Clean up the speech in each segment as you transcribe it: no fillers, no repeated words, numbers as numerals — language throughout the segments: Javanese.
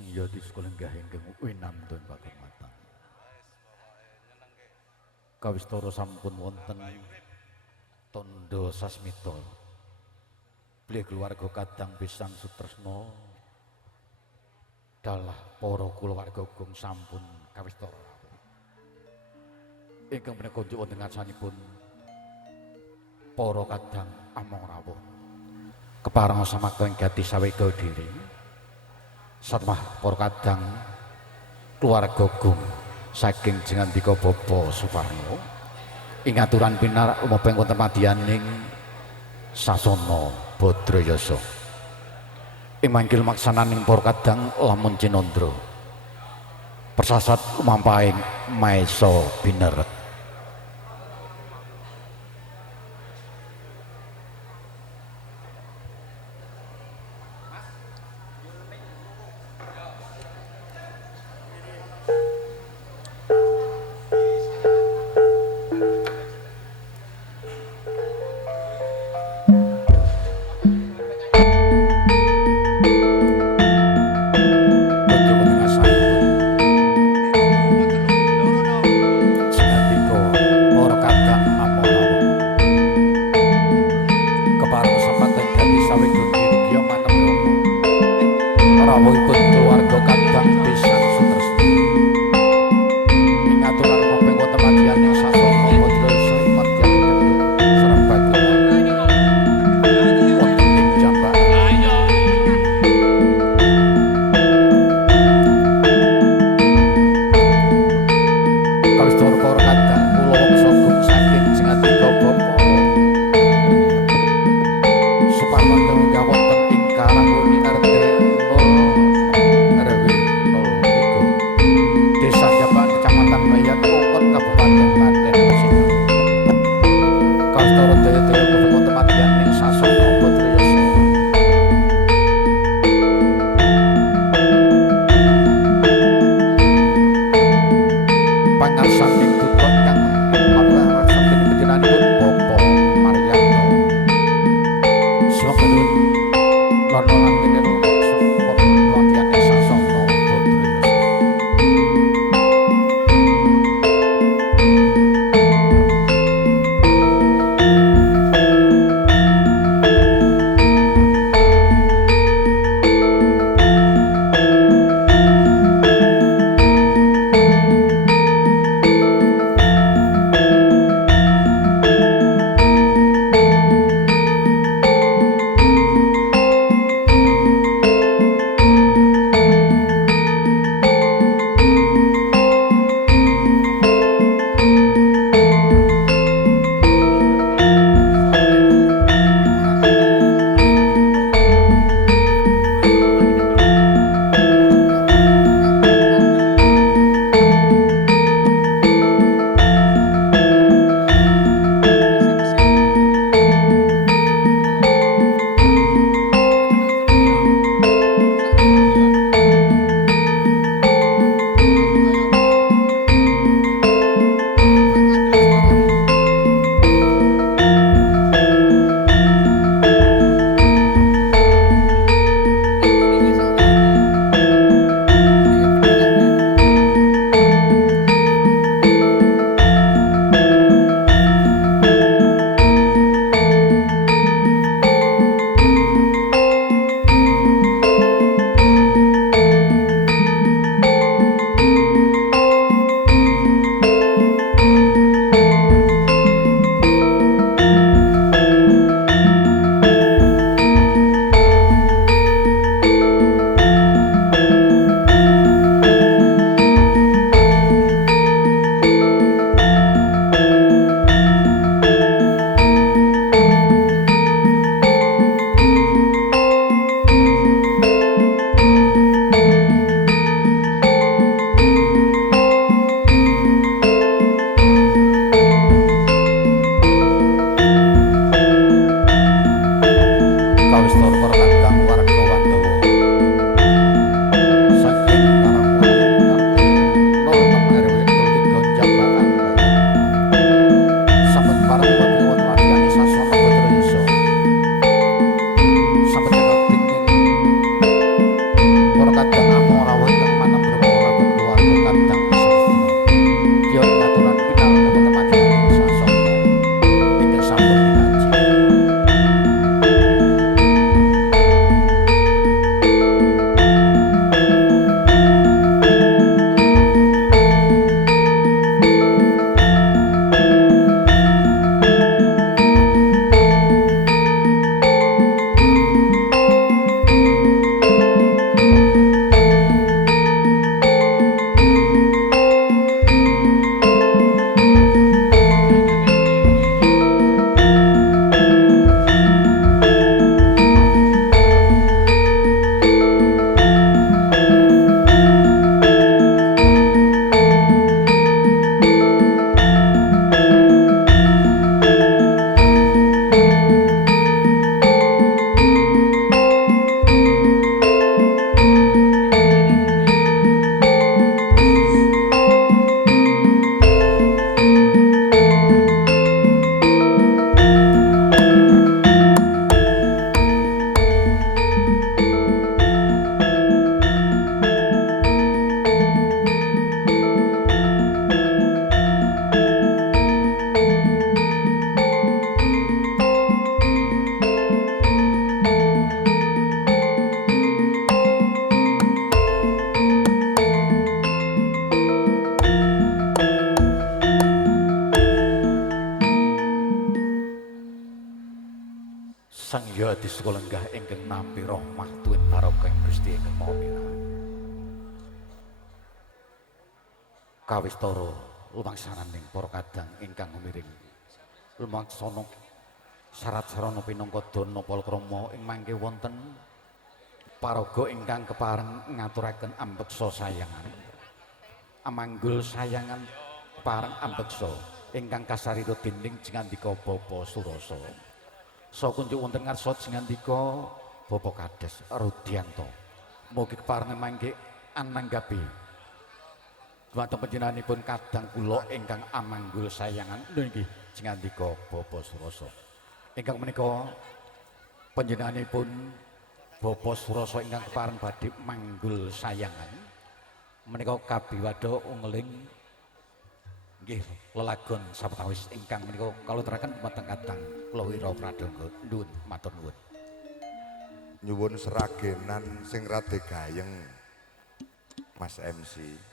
sangyati sekolenggah ingkang winantun pagematan. Kawistara sampun wonten tondo sasmita. Bilih keluarga kadang pisan sutresna dalah para kulawarga agung sampun kawistara. Ingkang menika njuk wonten ngarsanipun para kadang among rawuh. Kepareng samakta ing gati sawega diri. Satemah para kadang keluarga agung saking Jengandika Bapa Suparno ing aturan pinarak umaping wonten madyaning sasana Badrayasa. Ing mangkil maksananing para kadang lamun cinandra persasat umampaing maesa bineret. dadi sekolenggah ingkang nampi rahmah tuwin barokah Gusti ingkang Maha Mirah. Kawistara lumangsananing para kadang ingkang miring lumaksana syarat sarana pinangka dana palakrama ing mangke wonten paraga ingkang kepareng ngaturaken ambeksa sayangan amanggul sayangan pareng ambeksa ingkang kasarita dening Jingandika Bapa Surasa saha kunjuk wonten ngarsa Jingandika Bapa Kades Rudyanto mugi kepareng mangke ananggapi dumateng panjenenganipun kadang kula ingkang amanggul sayangan lho nggih Jingandika Bapa Surasa ingkang menika panjenenganipun Bapa Surasa ingkang kepareng badhe manggul sayangan menika kabiwada ungling nggih lelagon sapatawis ingkang menika kaluturaken dumateng kadang Kulawira Pradangga nuwun matur nuwun nyuwun seragenan sing rada gayeng Mas MC.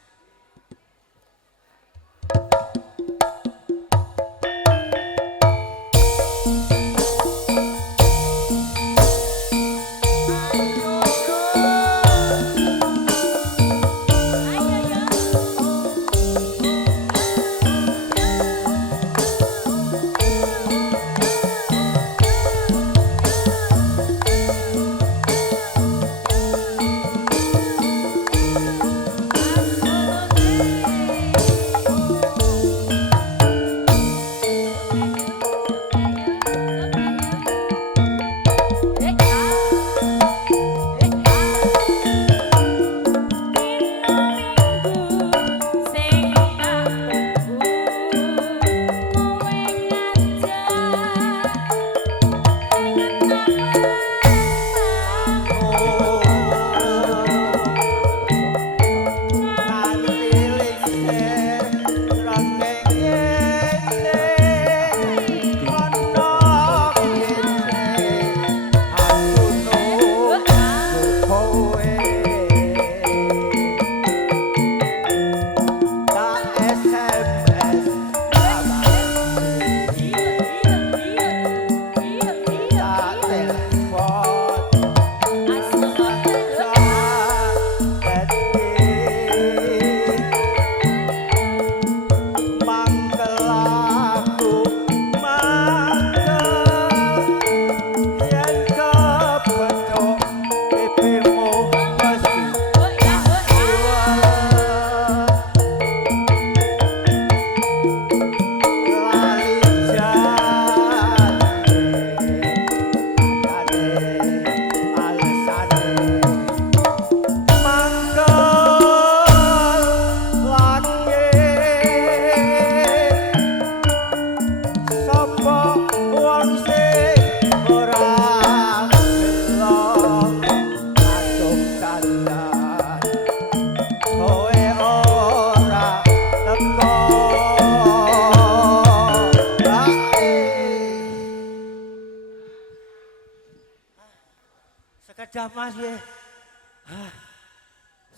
Sekedap Mas nggih.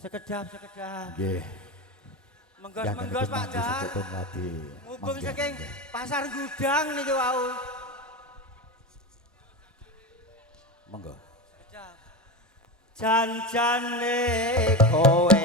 Sekedap. nggih Menggos Pak Dah. Mumpung saking pasar gudang niki wau. monggo Jan-jane kowe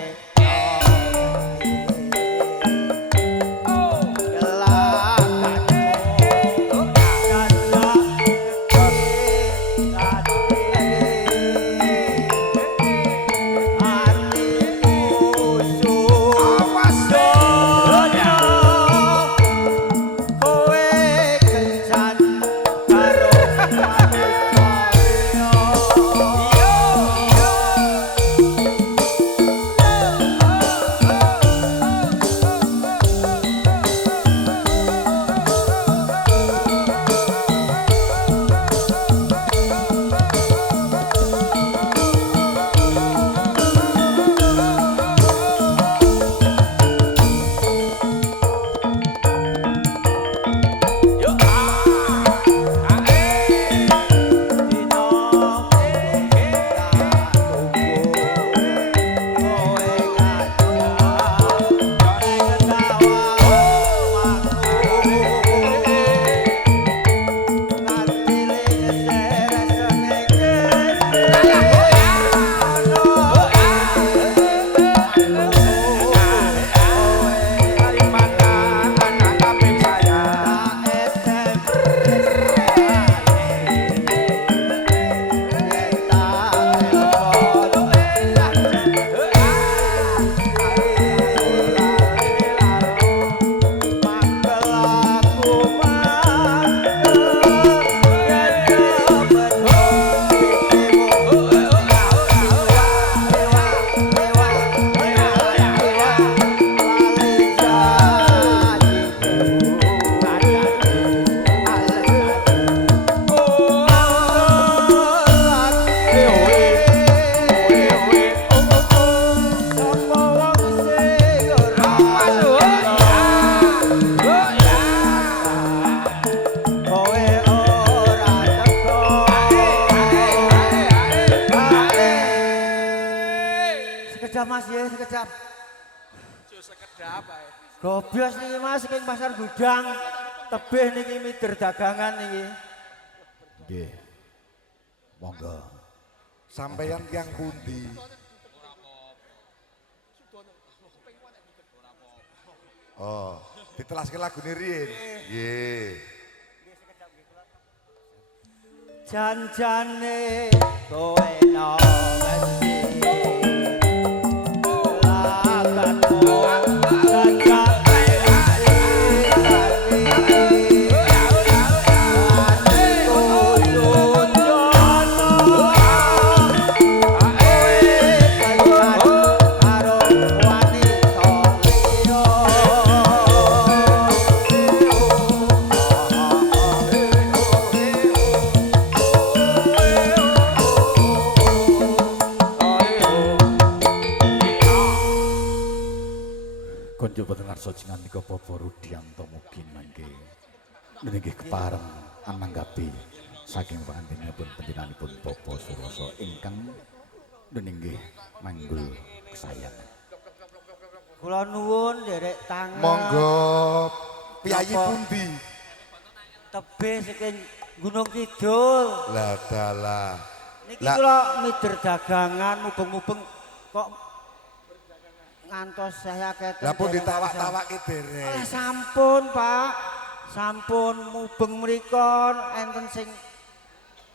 nggih sekedap. Aja sekedap ae. Gobios niki Mas saking pasar gudang. Tebih niki mider dagangan niki. Nggih. Monggo. Sampeyan tiyang pundi? Oh, ditelaske lagune riyin. Nggih. Janjane kowe no mesti lagatmu janjane Konco pendengar sojengan nika Bapak Rudianto mugi mangke nggih kepareng ananggapi saking panjenenganipun panjenenganipun Bapak Suroso ingkang nggih manggul kesayangan. kula nuwun nderek tangan. Monggo piyayi Napa? pundi? Tebih saking Gunung Kidul. Lah dalah. Niki Lah. kula mider dagangan mubeng-mubeng kok ngantos saya ketek. Lah pun ditawak-tawake dereng. Sampun, Pak. Sampun mubeng mriku enten sing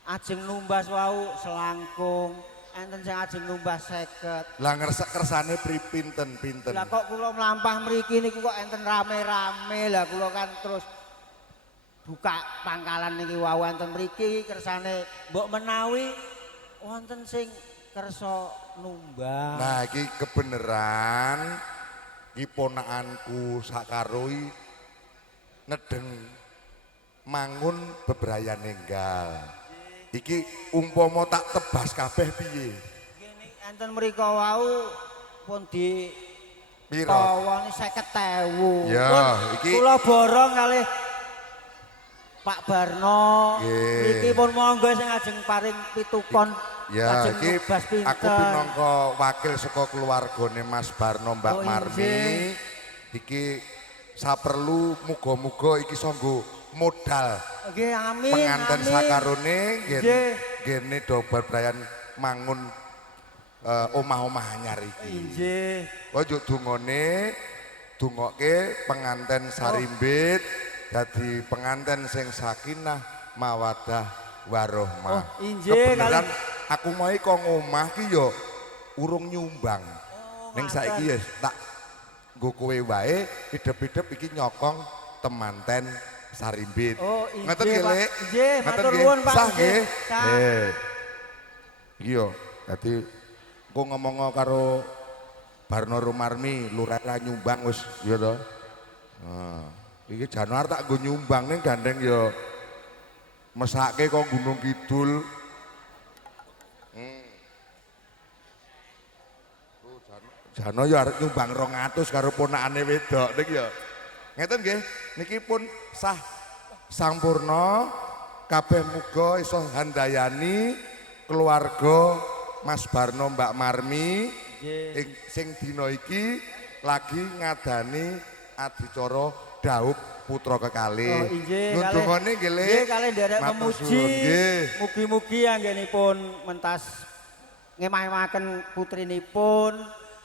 ajeng numbas wau selangkung, enten sing ajeng numbas 50. Lah kersane pinten-pinten. Lah kok kula mlampah mriki niku kok enten rame-rame. Lah kula kan terus buka pangkalan niki wau enten mriki kersane mbok menawi wonten sing kersa numbang. Nah iki kebeneran iki ponakanku sakaroi nedeng mangun bebrayan enggal. Iki umpama tak tebas kabeh piye? Gini enten mriko wau pun di Piro? tawone 50.000. Ya, Pun iki- kula borong kalih Pak Barno. Nggih. Iki pun monggo sing ajeng paring pitukon. Ya, ajeng iki nubas pinten. aku pinangka wakil saka keluargane Mas Barno Mbak Oh, Marmi. injih. Iki saperlu muga-muga iki sanggo modal Nggih, amin. penganten amin. sakarone Nggih. gene do bebrayan mangun omah-omah anyar iki. Injih. Kok njuk dungane dungokke penganten sarimbit dadi penganten sing sakinah mawaddah warohmah. Oh, injih, Kebeneran kali- aku mau kok ngomah ki yo urung nyumbang. Ning ngaten. saiki ya tak nggo kowe wae idep-idep iki nyokong temanten sarimbit. Oh, injih, Ngoten nggih, Pak. Lek? Injih, Ngoten matur nggih? nuwun, Pak. Sah Injih, nggih? sah. Iki yo dadi engko ngomong karo Barno Rumarmi lurah nyumbang wis ya to. Nah, iki Januar tak nggo nyumbang ning gandeng yo mesake kok Gunung Kidul. Jano ya arep nyumbang 200 karo ponakane wedok niki ya. Ngeten nggih, niki pun sah sampurna kabeh muga iso handayani keluarga Mas Barno Mbak Marmi sing dina iki lagi ngadani adicara Daup Putra Kekalih. Oh, injih. Nun dongane nggih, Le. Nggih, kalih nderek Matur memuji. suwun, nggih. Mugi-mugi anggenipun mentas ngemahaken putrinipun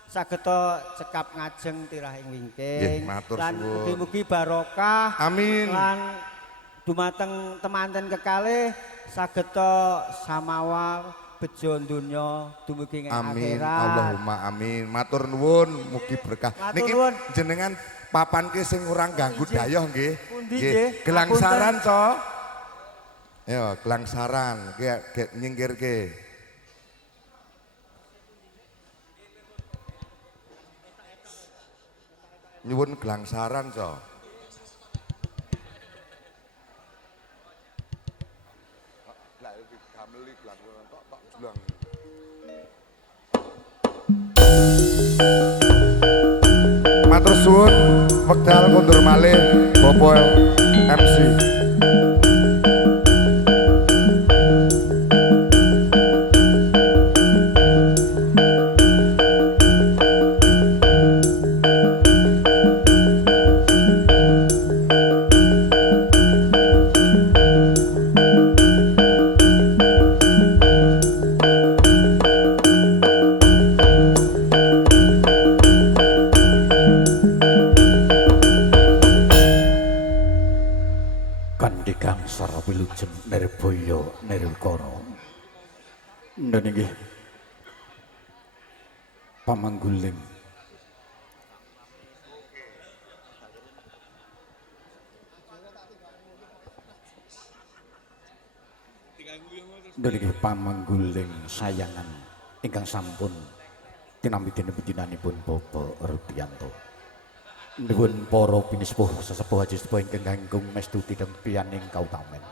sageta cekap ngajeng tirahing wingking. Nggih, matur Lan suwun. mugi-mugi barokah. Amin. Lan dumateng temanten kekalih sageta samawa bejo donya dumugi ing Amin, akhirat. Allahumma amin. Matur nuwun, mugi berkah. Matur Niki nuwun. jenengan papan ki sing ora ganggu dayoh nggih. Pundi, Nggih. nggih? Gelangsaran, Co. Yo, gelangsaran, ki nyingkirke. Nyuwun gelangsaran, Co. Matur suwun wekdal kondur malih Bapak MC. Wilujen Nirbaya Nirwikara. Dan inggih pamangguling Niki pamangguling sayangan ingkang sampun tinampi dinipun Bapak Rudianto. Nuwun para pinisepuh sesepuh haji sepuh ingkang kanggung mestuti tempianing kautamen.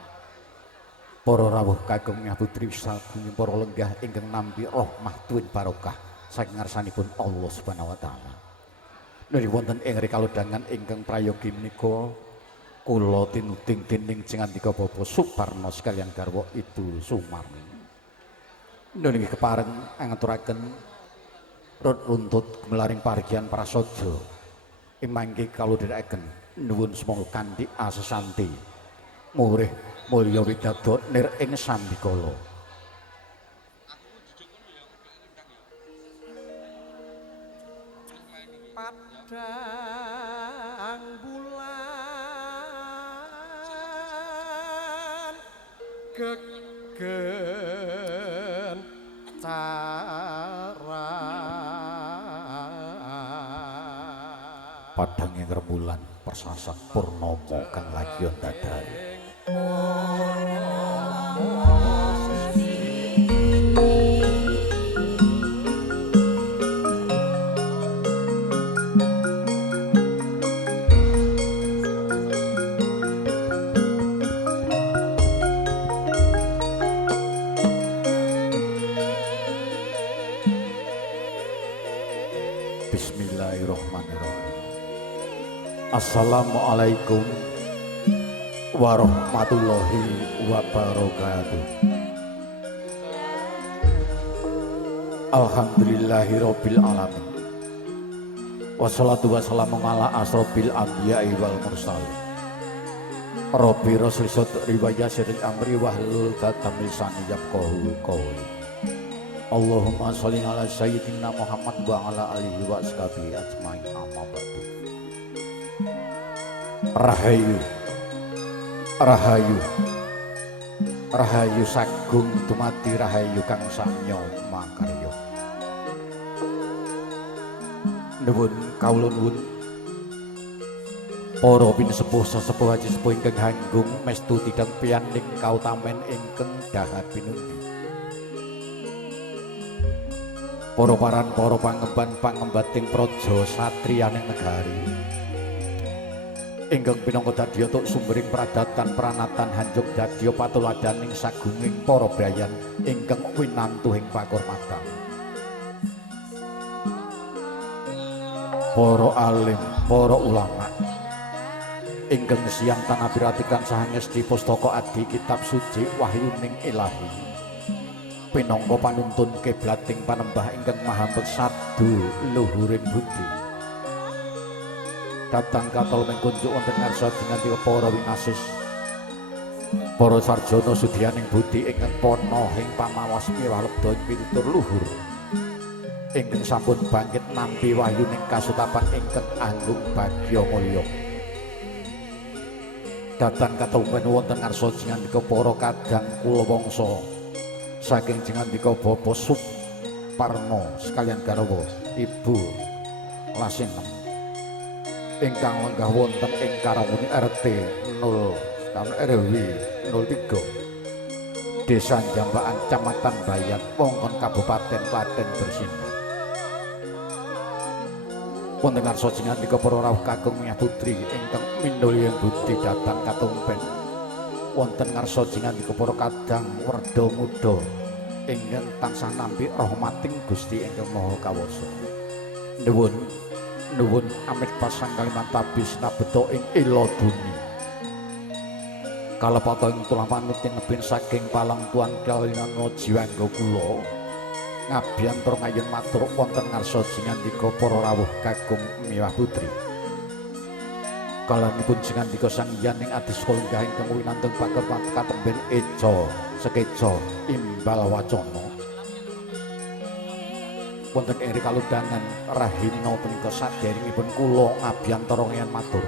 Para rawuh kagem nyaputri saking para lenggah ingkang nampi rahmah tuwin barokah saking ngarsanipun Allah Subhanahu wa taala. Nuli wonten ing rekaludangan ingkang prayogi menika kula tinuting dening Jengandika Bapak Suparno sekalian garwa Ibu Sumarni. Nuli kepareng ngaturaken runtut gemelaring parigian prasaja imangke kaludhiraken nuwun semoga kanthi asesanti murih mulya widadot nir ing sambikala. Padang bulan gegen cara Padang ing rembulan persasat purnama kang lagya dadari. Bismillahirrahmanirrahim. Assalamualaikum warahmatullahi wabarakatuh. Alhamdulillahirabbil alamin. Wassalatu wassalamu ala asrofil anbiya'i wal mursalin. Rabbi rasul sadri wa yassiril amri wahlul 'uqdatam min lisani yafqahu qawli. Allahumma sholli ala sayyidina Muhammad wa ala alihi wa ashabihi ajmain amma ba'du. Rahayu Rahayu Rahayu sagung dumadi rahayu kang samya makarya. Nuwun kawula nuwun para pinisepuh sesepuh haji sepuh ingkang hanggung mestu tidang pianing kautamen ingkang dahat pinundi. Para paran para pangemban-pangembating praja satriyaning negari ingkang pinangka dadya tuk sumbering pradatan pranatan hanjuk dadya patuladaning sagunging para brayan ingkang winantuhing pakurmatan. Para alim, para ulama ingkang siyang tanabiratikan sahangesti pustaka adi kitab suci wahyuning ilahi pinangka panuntun kiblating panembah ingkang maha bersadu luhuring budi. Datang katol mengkunjuk wonten ngarsa dinganti para winasis para sarjana sudyaning budi ingkang pana ing pamawas miwah lebda ing pitutur luhur ingkang sampun bangkit nampi wahyuning kasutapan ingkang agung bagya mulya. Datang katol wonten ngarsa dinganti para kadang kula wangsa saking Jengandika Bapak Suparno sekalian garwa Ibu Lasinem ingkang lenggah wonten ing Karawuni RT 0 RW 03 Desa Jambaan Kecamatan Bayan Wongkon Kabupaten Klaten Bersih. Wonten ngarsa Jengandika para rawuh kakung putri ingkang minulya budi datang katumpen wonten ngarsa Jengandika para kadang werda muda ingkang tansah nampi rahmating Gusti ingkang Maha Kawasa. Nuwun amit pasang kaliman tabis nabeto ing ila duni. Kalepata ing tulang panut tinebin saking palang tuan kalinana jiwangga kula ngabiyantur ngayun matur wonten ngarsa Jengandika para rawuh kakung miwah putri. Kalanipun Jengandika sang yaning adis kulunggah ingkang winanteng pakerman katemben eja sekeja imbal wacana. Wonten ing kalundangan rahina punika sadèrèngipun kula ngabyantara ngayun matur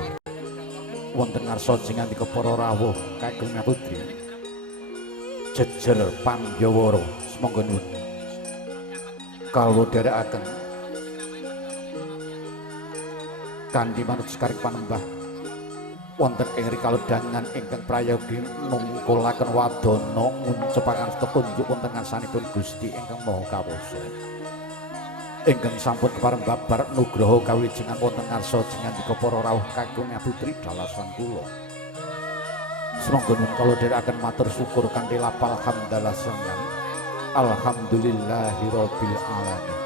wonten ngarsa Jengandika para rawuh kagem putri jejer Pandawara semangga nuwun kalodherekaken kanthi manut sekaring panembah wonten ing rikaledangan ingkang prayogi nungkulaken wadana nguncepaken tetunjuk wonten ngarsanipun Gusti ingkang Maha Kawasa ingkang sampun kepareng babar nugraha kawilujengan wonten ngarsa jingandika para rawuh kakung putri dalasan kula semangga nuwun kalodherekaken matur syukur kanthi lapal hamdalah sengan alhamdulillahirabbil alamin.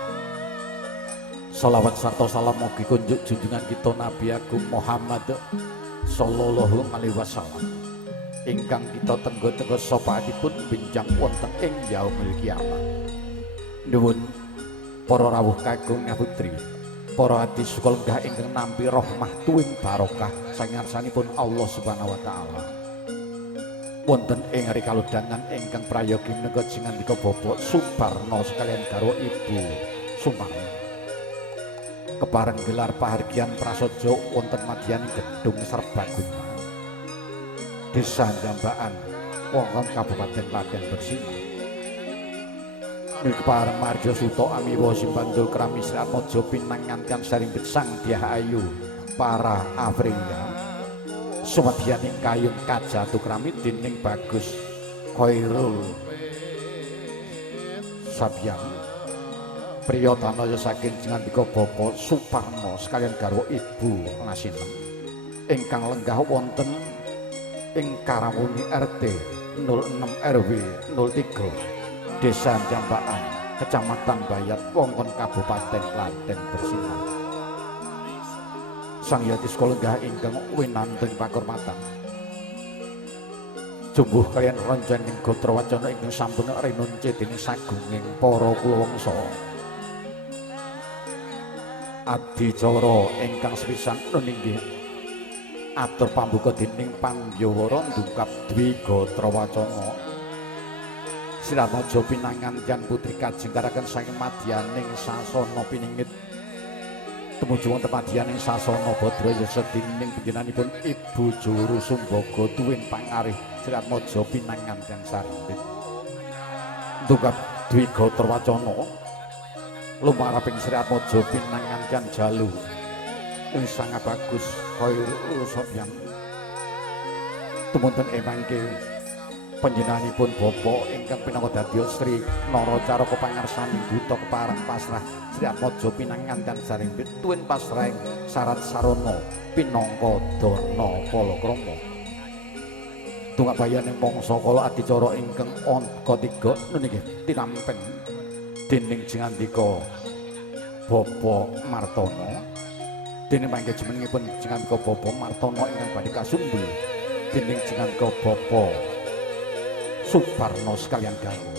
Salawat sarta salam mugi kunjuk junjungan kita Nabi Agung Muhammad sallallahu alaihi wasallam ingkang kita tenggo-tenggo sapaatipun benjang wonten ing yaumil kiamat. Nuwun para rawuh kakung putri, para adi sukalenggah ingkang nampi rahmah tuwin barokah sangarsanipun Allah Subhanahu wa taala. Wonten ing rikaledangan ingkang prayogi menika jingandika Bapak Subarna sekalian karo Ibu Sumarni kepareng gelar pahargyan prasaja wonten madyaning gedung Serbaguna Desa Jambakan wonten Kabupaten Klaten Bersih kepareng Marjo Suto Amiwa Simbandul Krami Sri Atmaja pinangankan sarimbit Sang Dyah Ayu para Afriya sumadyaning kayun kajatu krami dening Bagus Khairul Sabyang priya tanaya saking jingandika Bapak Suparno sekalian garwa Ibu Nasinem ingkang lenggah wonten ing Karamuni RT 06 RW 03 Desa Jambakan Kecamatan Bayat wonten Kabupaten Klaten Bersinar. Sang Yati Sekolenggah ingkang winanteng pakurmatan jumbuh kalian ronjaning gotra wacana ingkang sampun rinunce dening sagunging para kulawangsa adicara ingkang sepisan nuninggih atur pambuka dening Pandawara ndungkap dwi gotra wacana Sri Atmaja pinanganten putri kajengkaraken saking madyaning sasana piningit tumuju wonten madyaning sasana Badraya sedining panjenenganipun Ibu Juru Sumbaga tuwin pangarih Sri Atmaja pinanganten sarimbit ndungkap dwi gotra wacana lumaraping Sri Atmaja pinanganten jalu ing Sang Bagus Khairul Sabyang tumunten emangke panjenenganipun Bapak ingkang pinangka dadya Sri Naracaraka pangarsaning buta kepareng pasrah Sri Atmaja pinanganten sarimbit tuwin pasrahing sarat sarana pinangka dana palakrama tunggabayaning mangsa kala adicara ingkang angka 3 niki tinampeng dening jingandika Bapak Martono dene mangke jenengipun jingandika Bapak Martono ingkang badhe kasumbul dening jingandika Bapak Suparno sekalian garwa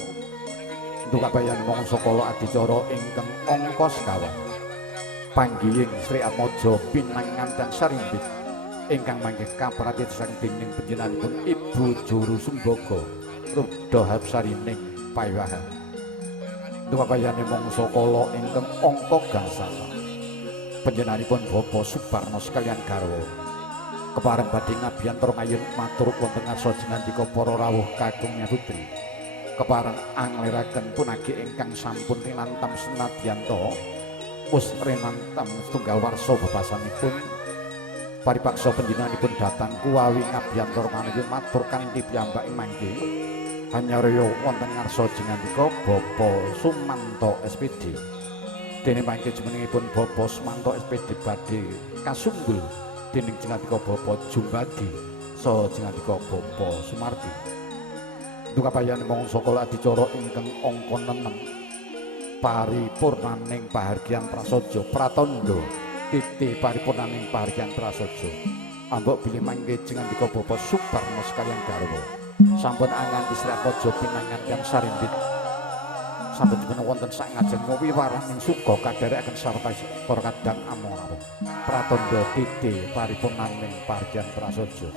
tunggabayaning mangsa kala adicara ingkang angka 9 panggihing Sri Atmaja pinanganten sarimbit ingkang mangke kapratit saking dening panjenenganipun Ibu Juru Sumbaga Rubda Hapsarining paewahan tunggabayaning mangsa kala ingkang angka gangsal panjenenganipun Bapak Suparno sekalian garwa kepareng badhe ngabiyantara ngayun matur wonten ngarsa jingandika para rawuh kakung putri kepareng angliraken punagi ingkang sampun rinantam senadyanto wis rinantam setunggal warsa bebasanipun paripaksa panjenenganipun datang kuwawi ngabiyantara ngayun matur kanthi piyambak mangke hanyarya wonten ngarsa jingandika Bapak Sumanto SPD dene mangke jenengipun Bapak Sumanto SPD badhe kasumbul dening jingandika Bapak Jumbadi saha jingandika Bapak Sumardi tunggabayaning mangsa kala adicara ingkang angka 6 paripurnaning pahargyan prasaja pratandha titih paripurnaning pahargyan prasaja ambok bilih mangke jingandika Bapak Suparno sekalian garwa sampun anganti Sri Atmaja pinanganten sarimbit sampun dipun wonten sak ngajeng wiwaraning suka kadherekaken sarta para kadang amora pratandha titih paripurnaning pahargyan prasaja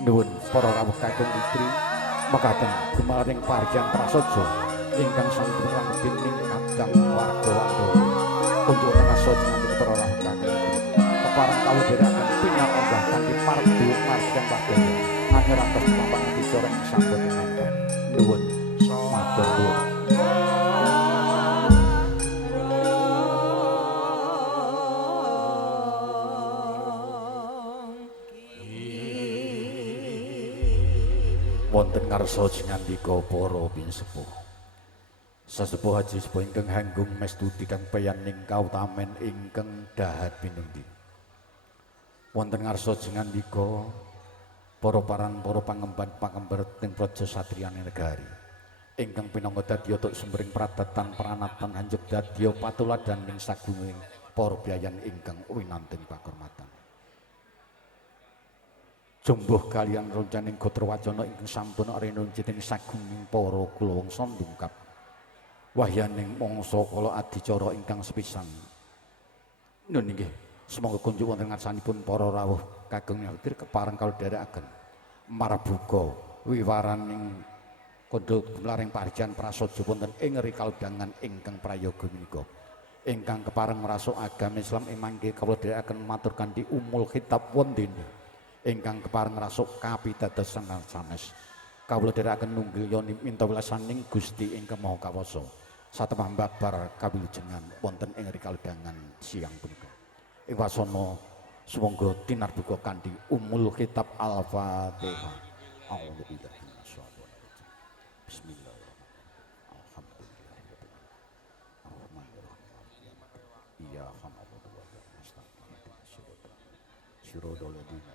nuwun para rawuh kakung putri mekaten gumalaring pahargyan prasaja ingkang sampun dening kadang warga Wandowo untuk menasa jeneng para rawuh kakung kepareng kawedharaken pinanggah kanthi mardu margan padaya ngantos bapak dicoreng sampun nuwun wonten ngarsa jingandika para pinsepuh. Sesepuh haji sepuh ingkang hanggung mestuti kang peyaning kautamen ingkang dahat pinundi. Wonten ngarsa jingandika para pangemban pangembar ing praja satriyane negari. Ingkang pinangka dadya tuk sumbering pradatan pranatan hanjuk dadya patuladan ing sagunging para biayan ingkang winanting pakurmatan. Jumbuh kaliyan roncaning gotra wacana ingkang sampun renunciting sagunging para kula wangsa ndungkap. Wahyaning mangsa kala adicara ingkang sepisan. Nun inggih, semoga kunjuk wonten ngarsanipun para rawuh kagem hadir kepareng kalodherekaken marbuka wiwaraning kondha gumlaring parijan prasaja wonten ing rikaldangan ingkang prayoga menika. Ingkang kepareng merasuk agama Islam mangke kalodherekaken matur kanthi umul khitab wondene. Ingkang kepareng merasuk kapitadosan sanes. Kawula dherekaken nunggil yoni minta welasaning Gusti ingkang Maha Kawasa. Satemah babar kawilujengan wonten ing rikaldangan siang punika. Ing wasana sumangga tinarbuka kanthi umul khitab Al-Fatihah. A'udzubillahi minasyaitonir rajim. Bismillahirrahmanirrahim. Alhamdulillahirrahmanirrahim. Iyyaka na'budu wa iyyaka nasta'in. Ihdinas siratal ladzina